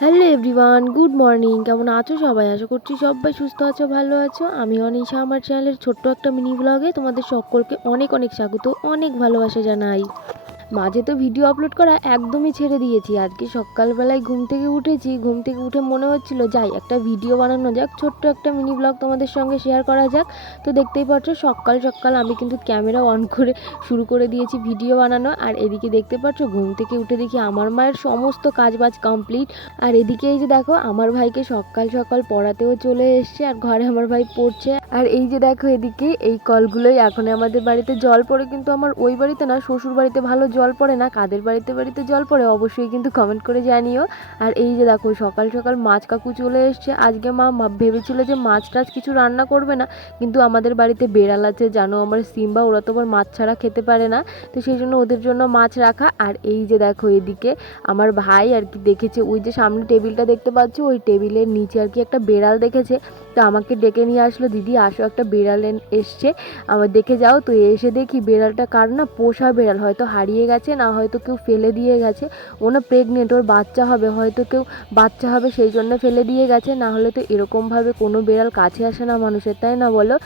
Hello everyone, good morning. কেমন আছো সবাই? আশা করছি সবাই সুস্থ আছো, ভালো আছো। আমি অনিশা, আমার চ্যানেলের ছোট্ট একটা মিনি ব্লগে তোমাদের সকলকে অনেক অনেক স্বাগত, অনেক ভালোবাসা জানাই। মাঝে তো ভিডিও আপলোড করা একদমই ছেড়ে দিয়েছি। আজকে সকালবেলায় ঘুম থেকে উঠেছি, ঘুম থেকে উঠে মনে হচ্ছিল, যাই, একটা ভিডিও বানানো যাক, ছোট্ট একটা মিনি ব্লগ তোমাদের সঙ্গে শেয়ার করা যাক। তো দেখতেই পাচ্ছ, সকাল সকাল আমি কিন্তু ক্যামেরা অন করে শুরু করে দিয়েছি ভিডিও বানানো। আর এদিকে দেখতে পাচ্ছ, ঘুম থেকে উঠে দেখি আমার মায়ের সমস্ত কাজবাজ কমপ্লিট আর এদিকে এই যে দেখো, আমার ভাইকে সকাল সকাল পড়াতেও চলে এসছে, আর ঘরে আমার ভাই পড়ছে। আর এই যে দেখো এদিকে, এই কলগুলোই এখন আমাদের বাড়িতে জল পড়ে, কিন্তু আমার ওই বাড়িতে না শ্বশুর বাড়িতে ভালো জল পড়ে না, কাদের বাড়িতে বাড়িতে জল পড়ে অবশ্যই কিন্তু কমেন্ট করে জানিও। আর এই যে দেখো, সকাল সকাল মাছ কাকু চলে এসছে। আজকে মা ভেবেছিল যে মাছ টাছ কিছু রান্না করবে না, কিন্তু আমাদের বাড়িতে বেড়াল আছে, জানো আমার সিম্বা, ওরা তো আবার মাছ ছাড়া খেতে পারে না। তো সেই জন্য ওদের জন্য মাছ রাখা। আর এই যে দেখো এদিকে আমার ভাই আর কি দেখেছে, ওই যে সামনে টেবিলটা দেখতে পাচ্ছ, ওই টেবিলের নিচে আর কি একটা বেড়াল দেখেছে। তো আমাকে ডেকে নিয়ে আসলো, দিদি, আসো, একটা বেড়াল এসছে। আমার, দেখে যাও। তো এসে দেখি বেড়ালটা কার না, পোষা বেড়াল, হয়তো হারিয়ে গেছে না হয়তো কেউ ফেলে দিয়ে গেছে। ও না প্রেগনেন্ট ওর বাচ্চা হবে হয়তো কেউ বাচ্চা হবে সেই জন্য ফেলে দিয়ে গেছে। না হলে তো এরকমভাবে কোনো বেড়াল কাছে আসে না মানুষের তাই না বলো?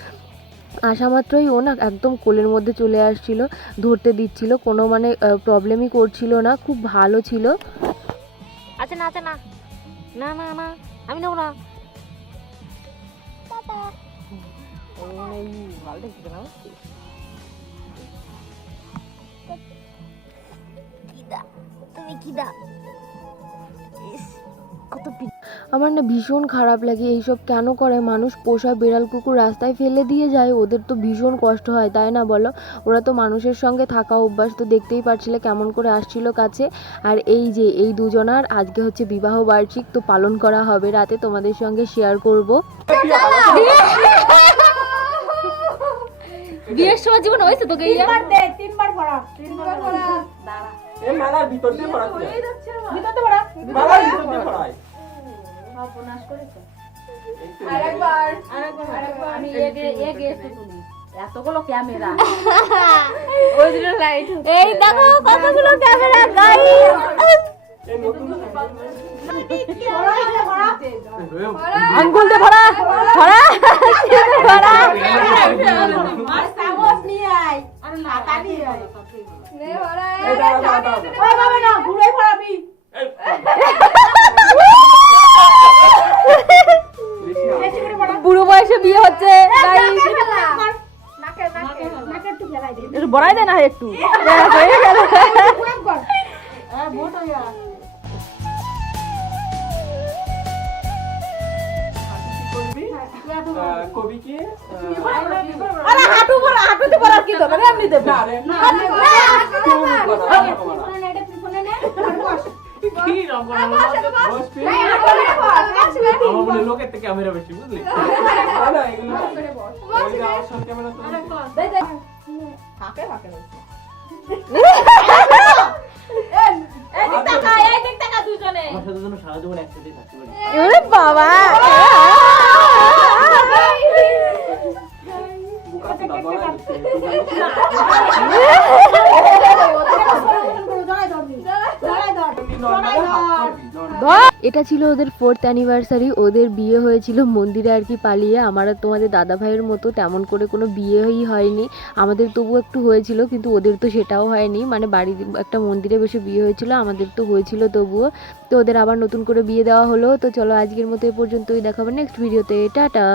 আসা মাত্রই ও না একদম কোলের মধ্যে চলে আসছিল ধরতে দিচ্ছিল কোনো মানে প্রবলেমই করছিল না খুব ভালো ছিল। আচ্ছা না আচ্ছা না। না না না আমি নেব না। কত আমার না ভীষণ খারাপ লাগে এইসব কেন করে? মানুষ পোষা বেড়াল কুকুর রাস্তায় ফেলে দিয়ে যায় ওদের তো ভীষণ কষ্ট হয় তাই না বলো? ওরা তো মানুষের সঙ্গে থাকা অভ্যাস তো দেখতেই পারছিলে কেমন করে আসছিল কাছে। আর এই যে এই দুজনার আজকে হচ্ছে বিবাহ বার্ষিক তো পালন করা হবে রাতে তোমাদের সঙ্গে শেয়ার করব। বিয়ের সময় জীবন হয়েছে তোকে ইয়া? এ মেলার ভিতর দিয়ে পড়াচ্ছে মেলার ভিতর দিয়ে পড়ায় আমি এগে এগে একটু তুলি এতগুলো ক্যামেরা। এই দেখো কতগুলো ক্যামেরা গাইস আঙ্গুল দিয়ে ভরা। ভরা। ভরা। এই দাঁড়া দাঁড়া দাঁড়া বুড়ো বয়সে বিয়ে হচ্ছে বড়াই দে না একটু। কবি কি না রে আমার মনে লোকের থেকে ক্যামেরা বেশি বুঝলি না না ক্যামেরা তো আমার সারা জীবন একসাথে থাকতে পারি এটা ছিল ওদের ফোর্থ অ্যানিভার্সারি ওদের বিয়ে হয়েছিল মন্দিরে আর কি পালিয়ে। আমার তোমাদের দাদা ভাইয়ের মতো তেমন করে কোনো বিয়েই হয়নি। আমাদের তবু একটু হয়েছিল, কিন্তু ওদের তো সেটাও হয়নি। মানে বাড়ি একটা মন্দিরে বসে বিয়ে হয়েছিল, আমাদের তো হয়েছিল তবুও। তো ওদের আবার নতুন করে বিয়ে দেওয়া হলো। তো চলো আজকের মতো এ পর্যন্তই দেখাবো নেক্সট ভিডিওতে টাটা।